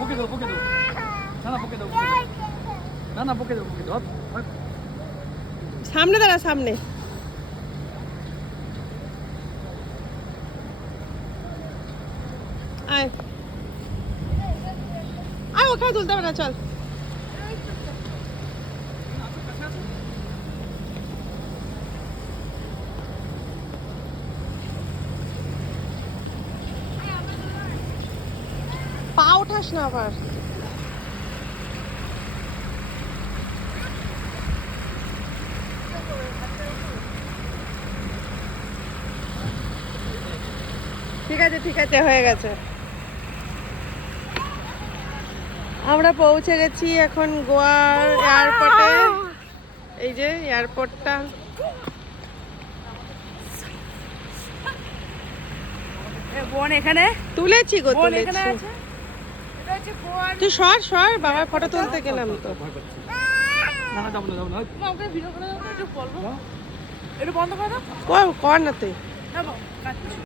বকে দাও বকে দাও না বকে দাও না বকে দাও সামনে দাঁড়া সামনে আয় আয় ওখানে তুলতে হবে না চল পা ওঠাস না আবার ঠিক আছে হয়ে গেছে আমরা পৌঁছে গেছি এখন গোয়ার এয়ারপোর্টে এই যে এয়ারপোর্টটা বোন এখানে তুলেছি গো বোন তুলেছি এখানে আছে এটা হচ্ছে গোয়ার তুই সর বাবার ফটো তুলতে গেলাম তো না যাবো না মা ওকে ভিডিও করে দাও একটু বলবো একটু বন্ধ করে দাও কর না তুই না বাবা